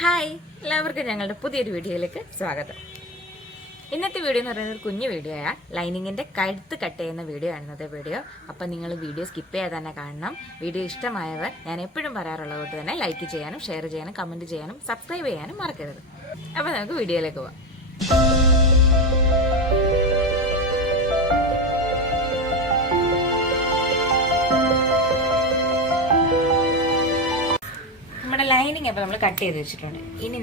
Hi, എല്ലാവർക്കും ഞങ്ങളുടെ പുതിയൊരു വീഡിയോയിലേക്ക് സ്വാഗതം. ഇന്നത്തെ വീഡിയോ എന്ന് പറയുന്നത് ഒരു കുഞ്ഞു വീഡിയോ ആണ്. ലൈനിങ്ങിൻ്റെ കഴുത്ത് കട്ട് ചെയ്യുന്ന വീഡിയോ ആണ് ഇന്നത്തെ വീഡിയോ. അപ്പം നിങ്ങൾ വീഡിയോ സ്കിപ്പ് ചെയ്യാതെ തന്നെ കാണണം. വീഡിയോ ഇഷ്ടമായവർ ഞാൻ എപ്പോഴും പറയാറുള്ളത് കൊണ്ട് തന്നെ ലൈക്ക് ചെയ്യാനും ഷെയർ ചെയ്യാനും കമൻറ്റ് ചെയ്യാനും സബ്സ്ക്രൈബ് ചെയ്യാനും മറക്കരുത്. അപ്പോൾ നമുക്ക് വീഡിയോയിലേക്ക് പോവാം. നമ്മുടെ ലൈനിങ് അപ്പോൾ നമ്മൾ കട്ട് ചെയ്ത് വെച്ചിട്ടുണ്ട്. ഇനി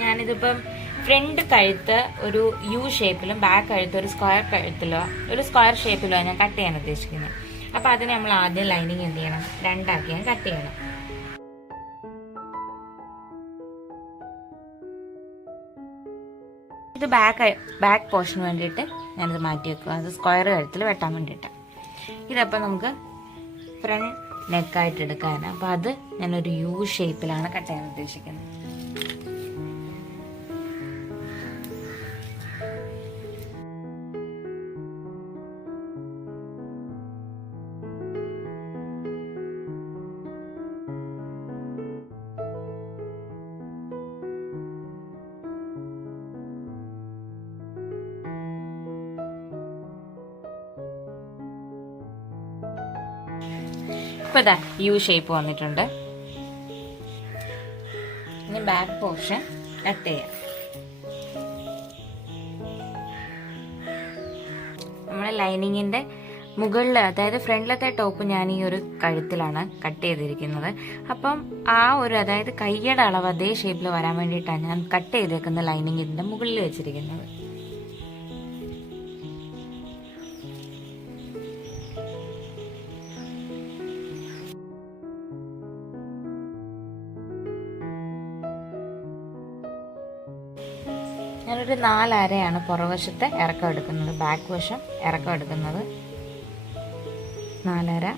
ഞാനിതിപ്പം ഫ്രണ്ട് കഴുത്ത് ഒരു യു ഷേപ്പിലും ബാക്ക് കഴുത്ത് ഒരു സ്ക്വയർ ഷേപ്പിലോ ഞാൻ കട്ട് ചെയ്യാൻ ഉദ്ദേശിക്കുന്നത്. അപ്പോൾ അതിന് നമ്മൾ ആദ്യം ലൈനിങ് എന്ത് ചെയ്യണം, രണ്ടാക്കിയാണ് കട്ട് ചെയ്യണം. ഇത് ബാക്ക് പോർഷന് വേണ്ടിയിട്ട് ഞാനിത് മാറ്റി വെക്കുക. അത് സ്ക്വയർ കഴുത്തിൽ വെട്ടാൻ വേണ്ടിയിട്ട്. ഇതപ്പോൾ നമുക്ക് ഫ്രണ്ട് നെക്കായിട്ട് എടുക്കാനാണ്. അപ്പോൾ അത് ഞാനൊരു യു ഷേപ്പിലാണ് കട്ട് ചെയ്യാൻ ഉദ്ദേശിക്കുന്നത്. ഇപ്പോൾ ഇതാ യു ഷേപ്പ് വന്നിട്ടുണ്ട്. ഇനി ബാക്ക് പോർഷൻ കട്ട് ചെയ്യാം. നമ്മുടെ ലൈനിങ്ങിന്റെ മുകളിൽ, അതായത് ഫ്രണ്ടിലത്തെ ടോപ്പ് ഞാൻ ഈ ഒരു കഴുത്തിലാണ് കട്ട് ചെയ്തിരിക്കുന്നത്. അപ്പം അതായത് കയ്യുടെ അളവ് അതേ ഷേപ്പിൽ വരാൻ വേണ്ടിയിട്ടാണ് ഞാൻ കട്ട് ചെയ്തേക്കുന്ന ലൈനിങ്ങിന്റെ മുകളിൽ വെച്ചിരിക്കുന്നത്. ഞാനൊരു 4 അരയാണ് പുറവശത്തെ ഇറക്കം എടുക്കുന്നത്. ബാക്ക് വശം ഇറക്കം എടുക്കുന്നത് 4 അര.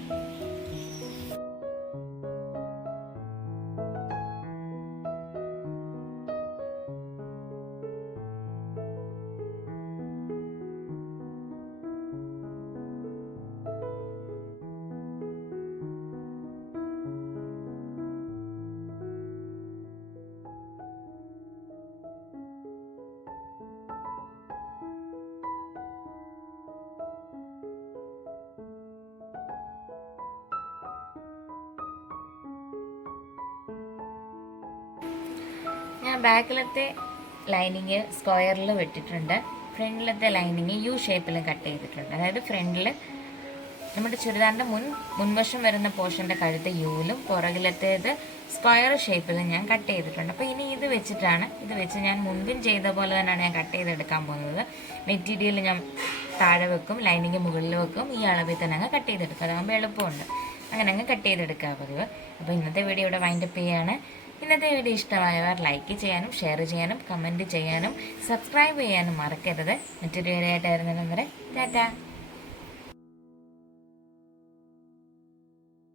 ഞാൻ ബാക്കിലത്തെ ലൈനിങ് സ്ക്വയറിൽ വെട്ടിട്ടുണ്ട്. ഫ്രണ്ടിലത്തെ ലൈനിങ് യു ഷേപ്പിലും കട്ട് ചെയ്തിട്ടുണ്ട്. അതായത് ഫ്രണ്ടിൽ നമ്മുടെ ചുരിദാറിൻ്റെ മുൻവശം വരുന്ന പോർഷൻ്റെ കഴുത്ത് യുവിലും പുറകിലത്തേത് സ്ക്വയർ ഷേപ്പിലും ഞാൻ കട്ട് ചെയ്തിട്ടുണ്ട്. അപ്പോൾ ഇനി ഇത് വെച്ച് ഞാൻ മുൻപും ചെയ്ത പോലെ തന്നെയാണ് ഞാൻ കട്ട് ചെയ്തെടുക്കാൻ പോകുന്നത്. മെറ്റീരിയൽ ഞാൻ താഴെ വെക്കും, ലൈനിങ് മുകളിൽ വെക്കും. ഈ അളവിൽ തന്നെ അങ്ങ് കട്ട് ചെയ്തെടുക്കും. അതാകുമ്പോൾ എളുപ്പമുണ്ട്. അങ്ങനെ അങ്ങ് കട്ട് ചെയ്തെടുക്കുക പതിവ്. അപ്പോൾ ഇന്നത്തെ വീഡിയോ ഇവിടെ വൈൻഡപ്പ് ചെയ്യാണ്. ഇന്നത്തെ വീഡിയോ ഇഷ്ടമായവർ ലൈക്ക് ചെയ്യാനും ഷെയർ ചെയ്യാനും കമൻറ്റ് ചെയ്യാനും സബ്സ്ക്രൈബ് ചെയ്യാനും മറക്കരുത്. മറ്റൊരു വീഡിയോ ആയിട്ട് വരുന്നതിന് വരെ ടാറ്റാ.